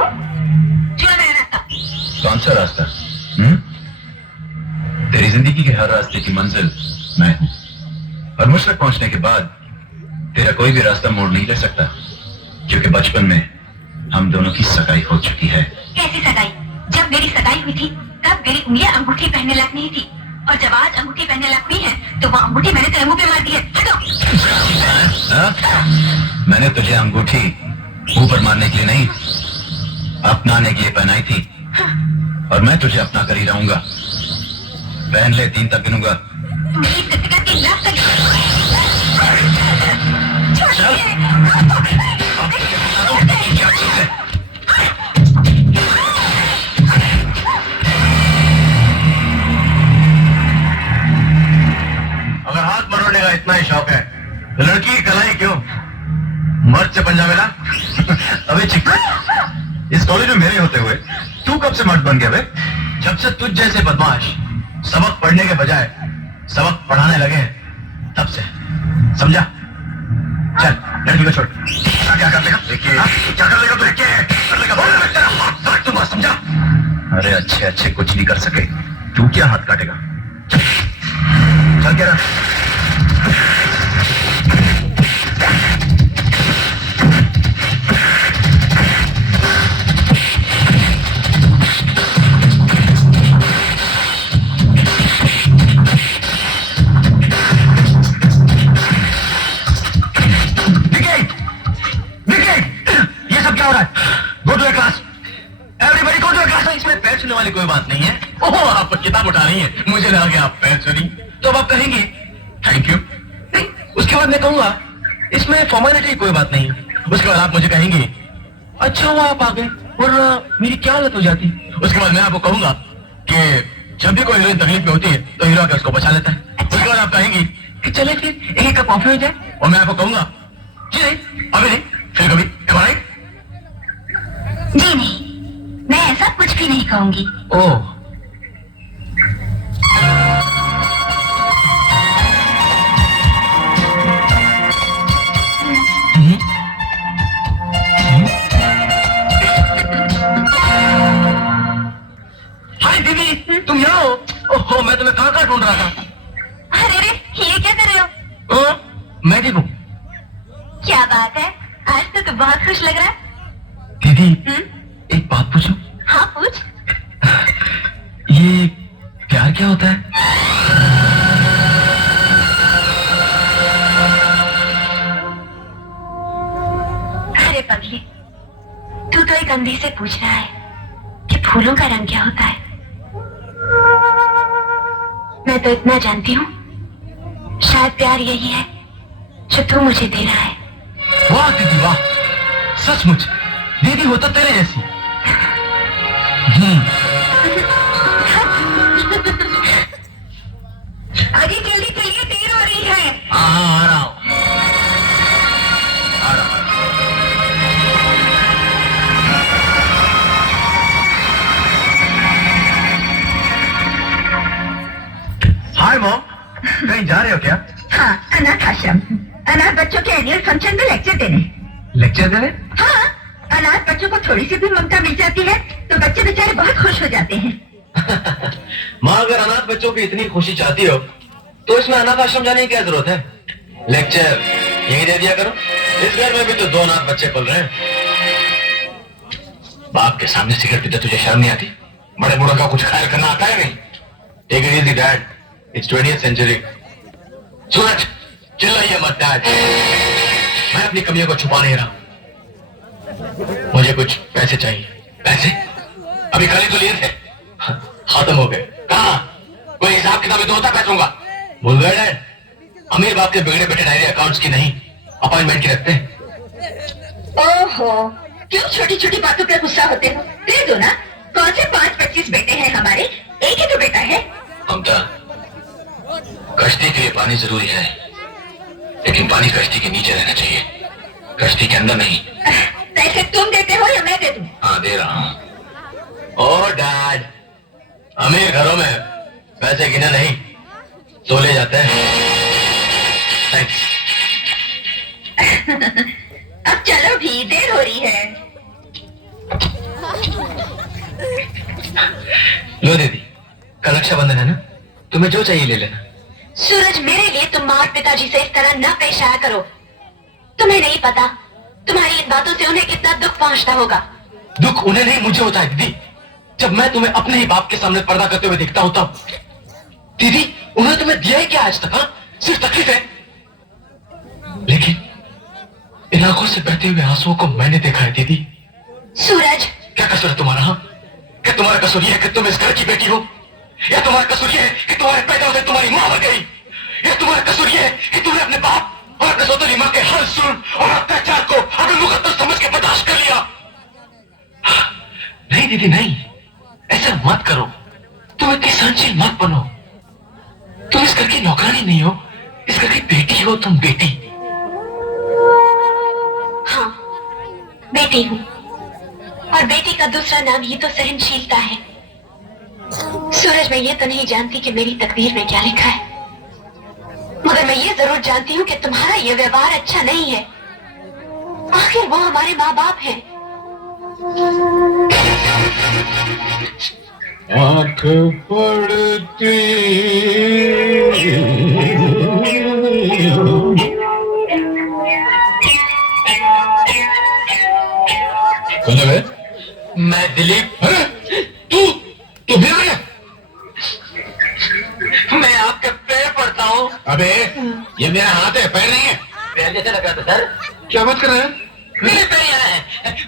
छोड़ मेरा रास्ता। कौन सा रास्ता? तेरी जिंदगी के हर रास्ते की मंजिल मैं हूं, और मुझ तक पहुंचने के बाद तेरा कोई भी रास्ता मोड़ नहीं ले सकता, क्योंकि बचपन में हम दोनों की सगाई हो चुकी है। कैसी सगाई? जब मेरी सगाई हुई थी तब मेरी उंगलियां अंगूठी पहनने लायक नहीं थी, और जब आज अंगूठी पहनने लायक हुई है तो वो अंगूठी मैंने तेरे मुंह पे मार दी है। मैंने तुझे अंगूठी मुंह पर मारने के लिए नहीं, अपनाने के लिए पहनाई थी। और मैं तुझे अपना कर ही रहूंगा। पहन ले, 3 तक गिनूंगा। अगर हाथ मरोड़ने का इतना ही शौक है तो लड़की की कलाई क्यों? मर्द से पंजा मिला? अबे चिक्कू, इस कॉलेज में मेरे होते हुए तू कब से मर्द बन गया बे? जब से तुझ जैसे बदमाश सबक पढ़ने के बजाय सबक पढ़ाने लगे हैं तब से, समझा? चल लड़की को छोड़। क्या कर लेगा? क्या कर लेगा? तू कर लेगा? तेरा हाथ काट दूंगा, समझा? अरे अच्छे अच्छे कुछ नहीं कर सके, तू क्या हाथ काटेगा? चल क्या वाली कोई बात नहीं है। ओह, आप किताब उठा रही हैं, मुझे लगा कि आप पैर चुरी। तो अब आप कहेंगे थैंक यू नहीं, उसके बाद मैं कहूंगा इसमें फॉर्मेलिटी की कोई बात नहीं। उसके बाद आप मुझे कहेंगे अच्छा हुआ आप आ गए, वरना मेरी क्या हालत हो जाती। उसके बाद मैं आपको कहूंगा कि जब भी कोई हीरोइन तकलीफ में होती है तो हीरो आकर उसको बचा लेता है। उसके बाद आप कहेंगे कि चले फिर एक कप कॉफी हो जाए, और मैं आपको कहूंगा जी नहीं, अभी नहीं, फिर कभी। जी नहीं, मैं ऐसा कुछ भी नहीं कहूंगी। ओह, हाय दीदी, तुम यहाँ हो? ओहो, मैं तुम्हें कहाँ ढूंढ रहा था। अरे अरे, ये क्या कर रहे हो? मैं ठीक हूँ। क्या बात है, आज तो बहुत खुश लग रहा है। दीदी, एक बात पूछूं? हाँ पूछ। ये प्यार क्या होता है? अरे पगली, तू तो एक अंधी से पूछ रहा है कि फूलों का रंग क्या होता है। मैं तो इतना जानती हूँ, शायद प्यार यही है जो तू मुझे दे रहा है। वाह दीदी वाह, सचमुच दीदी हो तो तेरे जैसी। अरे जल्दी चलिए, देर हो रही है। हाँ, आ रहा हूँ। हाय मॉम, कहीं जा रहे हो क्या? हाँ, अनाथ आश्रम, अनाथ बच्चों के एनुअल फंक्शन में लेक्चर देने। लेक्चर देने? हाँ, अनाथ बच्चों को थोड़ी सी भी ममता मिल जाती है तो बच्चे बेचारे बहुत खुश हो जाते हैं। माँ, अगर अनाथ बच्चों की इतनी खुशी चाहती हो तो इसमें अनाथ आश्रम जाने की क्या जरूरत है? लेक्चर यही दे दिया करो। इस घर में भी तो 2 अनाथ बच्चे पल रहे हैं। बाप के सामने सिगरेट पीते तुझे शर्म नहीं आती? बड़े बूढ़ों का कुछ ख्याल करना आता है नहीं? Take it easy dad, it's 20th century. Suraj, चिल्लाइए मत डैड, मैं अपनी कमियों को छुपा नहीं रहा। मुझे कुछ पैसे चाहिए। पैसे? अभी खाली तो लिए थे, खत्म हो गए। कहाँ? कोई हिसाब किताब तो होता पैसों का? भूल गए डैड? अमीर बाप के बिगड़े बेटे डायरी अकाउंट्स की नहीं, अपॉइंटमेंट की रखते हैं। ओहो, क्यों छोटी छोटी बातों पर गुस्सा होते हो? दे दो ना। कौन से 5-25 बेटे हैं हमारे? एक ही तो बेटा है। ममता, कश्ती के लिए पानी जरूरी है, लेकिन पानी कश्ती के नीचे रहना चाहिए, कश्ती के अंदर नहीं। पैसे तुम देते हो या मैं दे दूं? हाँ, दे रहा हूँ। ओ डैड, अमीर घरों में पैसे गिने नहीं तोले जाते हैं। थैंक्स। अब चलो भी, देर हो रही है। लो दीदी, कल रक्षाबंधन है ना, तुम्हें जो चाहिए ले लेना। सूरज, मेरे लिए तुम माँ और पिताजी से इस तरह न पेश आया करो। तुम्हें नहीं पता तुम्हारी इन बातों से उन्हें कितना दुख पहुंचता होगा। दुख उन्हें नहीं, मुझे होता है दीदी। जब मैं तुम्हें अपने ही बाप के सामने पर्दा करते हुए देखता हूं तब। दीदी, उन्होंने तुम्हें दिया ही क्या आज तक? हाँ, सिर्फ तकलीफ है। लेकिन इन आंखों से बहते हुए आंसुओं को मैंने देखा है दीदी। सूरज, क्या कसूर है तुम्हारा? हाँ, क्या तुम्हारा कसूर यह है कि तुम इस घर की बेटी हो, या तुम्हारा कसूर यह है कि तुम्हारे पैदा होते तुम्हारी मां मर गई, या तुम्हारा कसूर यह है कि तुमने अपने बाप और अपने सौतेली मां के हर जुल्म और अत्याचार को अपने मुकद्दर समझ के बर्दाश्त कर लिया? नहीं दीदी नहीं, ऐसा मत करो। तुम इतनी सहनशील मत बनो। तुम इस घर की नौकरानी नहीं हो, इस घर की बेटी हो। तुम बेटी। हाँ, बेटी हूँ, और बेटी का दूसरा नाम ही तो सहनशीलता है। सूरज, मैं ये तो नहीं जानती कि मेरी तकदीर में क्या लिखा है, मगर मैं ये जरूर जानती हूँ कि तुम्हारा ये व्यवहार अच्छा नहीं है। आखिर वो हमारे माँ बाप हैं। आंख पड़ती कौन है? मैं दिलीप। अरे तू भी आ गया? मैं आपके पैर पड़ता हूँ। अबे ये मेरा हाथ है, पैर नहीं है। पैर जैसे लग रहा था सर। क्या बात कर रहे हैं? मेरे पैर यहाँ है।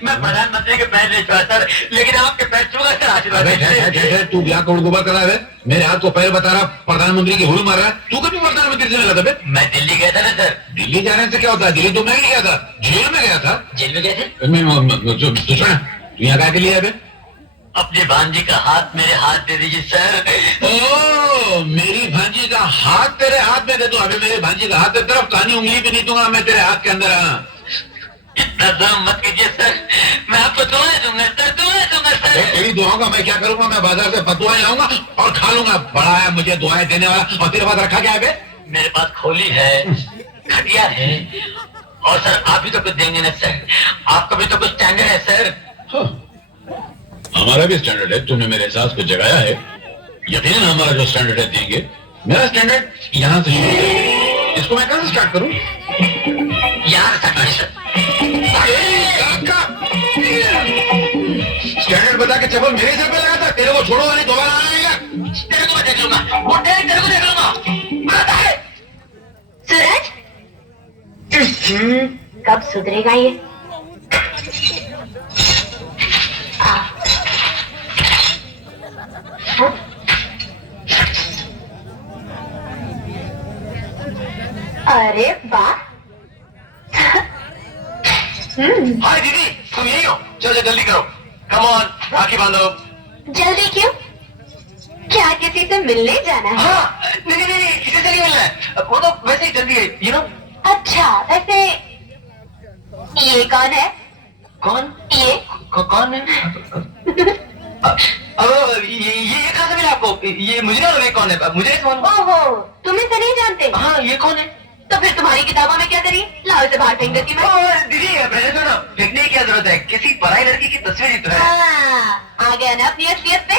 मैं प्रधानमंत्री के पैर नहीं छुआ सर, लेकिन आपके पैर छूगा सर। आशीर्वाद। तू क्या कौड़ गुबर कर रहा है? मेरे हाथ को पैर बता रहा, प्रधानमंत्री की हुल मार रहा है। तू कभी प्रधानमंत्री से मिला था बे? मैं दिल्ली गया था ना सर। दिल्ली जाने से क्या होता है? दिल्ली तो मैं ही गया था, जेल में गया था। जेल में गए थे? तू यहाँ क्या लिया है? अपनी भांजी का हाथ मेरे हाथ दे दीजिए सर। ओ, मेरी भांजी का हाथ तेरे हाथ में दे दूं? अभी मेरी भांजी का हाथ तेरी तरफ कानी उंगली भी नहीं दूंगा मैं तेरे हाथ के अंदर। हाँ, इतना दम मत कीजिए सर, मैं आपको दुआएं दूंगा सर, दुआएं दूंगा सर। तेरी दुआओं का मैं क्या करूंगा? मैं बाजार से फतुआएं लाऊंगा और खा लूंगा। बड़ा है मुझे दुआएं देने वाला। और तेरे पास रखा क्या है? मेरे पास खोली है, खटिया है, और सर आप भी तो कुछ देंगे ना सर? आपका भी तो कुछ स्टैंडर्ड है सर। हमारा भी स्टैंडर्ड है, तुमने मेरे एहसास को जगाया है। यकीनन हमारा जो स्टैंडर्ड है देंगे। मेरा स्टैंडर्ड यहाँ से शुरू है। इसको मैं कहाँ से स्टार्ट करूँ? यहाँ से स्टैंडर्ड बता के चप्पल मेरे सर पे लगा था। तेरे को छोड़ो वाली दोबारा आएगा। तेरे को मैं देख लूंगा, वो तेरे को देख लूंगा। सूरज, कब सुधरेगा ये? अरे वाह। हाय दीदी, तुम यही हो? चलो जल्दी करो, कम ऑन, राखी बांधो। जल्दी क्यों? क्या किसी से मिलने जाना है? हाँ, नहीं, किसी से नहीं मिलना है। वो तो वैसे ही जल्दी है, यू नो। अच्छा, वैसे ये कौन है? कौन? ये कौन है? ये कहाँ से मिला आपको? ये मुझे ना लगे कौन है, मुझे नहीं मालूम। ओहो, तुम इसे नहीं जानते? हाँ, ये कौन है? तो फिर तुम्हारी किताबों में क्या करिए? लाओ इसे बाहर फेंक देती मैं। दीदी पहले सुनो, फेंकने की क्या जरूरत है? किसी पराई लड़की की तस्वीर ही तो है। आ गया ना अपनी असलियत पे।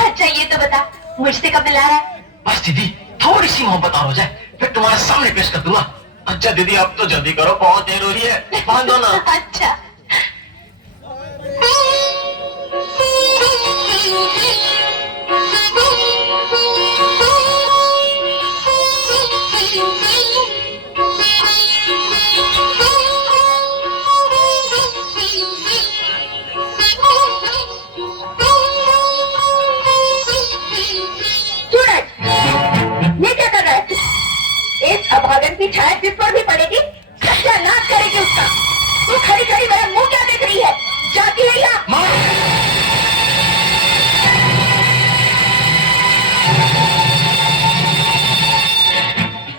अच्छा ये तो बता, मुझसे कब मिला रहा है? बस दीदी, थोड़ी सी मोहब्बत और हो जाए, फिर तुम्हारे सामने पेश कर दूंगा। अच्छा दीदी, आप तो जल्दी करो, बहुत देर हो रही है। बांधो ना। अच्छा। अभागन की छाया जिस पर भी पड़ेगी, सत्यानाश करेगी उसका। तू खड़ी खड़ी मेरा मुंह क्या देख रही है? जाती है या?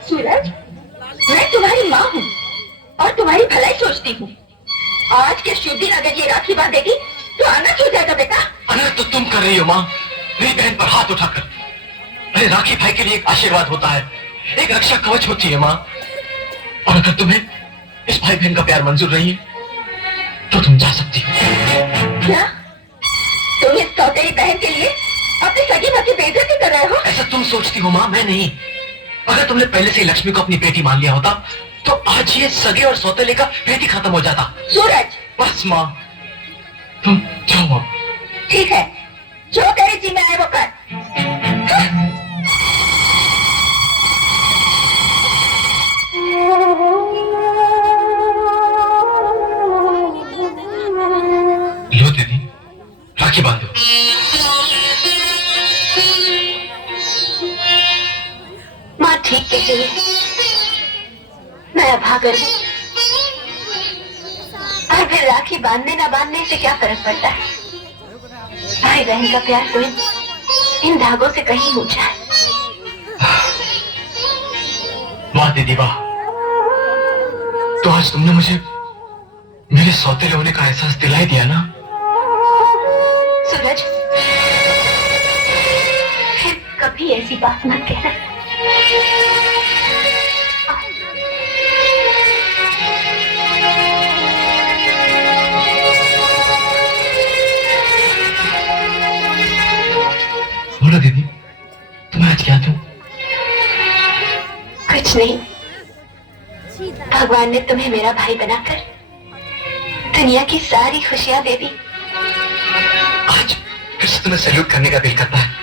सूरज, मैं तुम्हारी माँ हूँ और तुम्हारी भलाई सोचती हूँ। आज के शुभ दिन अगर ये राखी बांधेगी तो आना छूट जाएगा बेटा। अनर्थ तो तुम कर रही हो माँ, मेरी बहन पर हाथ उठाकर। अरे राखी भाई के लिए एक आशीर्वाद होता है, एक रक्षा कवच होती है माँ। और अगर तुम्हें इस भाई बहन का प्यार मंजूर नहीं है तो तुम जा सकती हो। क्या तुम सोचती हो माँ, मैं नहीं। अगर तुमने पहले से ही लक्ष्मी को अपनी बेटी मान लिया होता तो आज ये सगे और सौतेले का भेद ही खत्म हो जाता। सूरज, बस माँ, तुम जाओ माँ। ठीक है, जो तेरी जी में आए वो कर। लो दीदी, राखी बांधो। माँ ठीक कह रही है, मैं अभागर हूँ। और फिर राखी बांधने ना बांधने से क्या फर्क पड़ता है? भाई बहन का प्यार तो इन धागों से कहीं ऊंचा है। वाह दीदी वाह, तो आज तुमने मुझे मेरे सौतेले होने का एहसास दिलाई दिया ना। सूरज, फिर कभी ऐसी बात मत कहना। बोलो दीदी, तुम्हें आज क्या दूं? कुछ नहीं, भगवान ने तुम्हें मेरा भाई बनाकर दुनिया की सारी खुशियां दे दी। आज फिर से तुम्हें सैल्यूट करने का दिल करता है।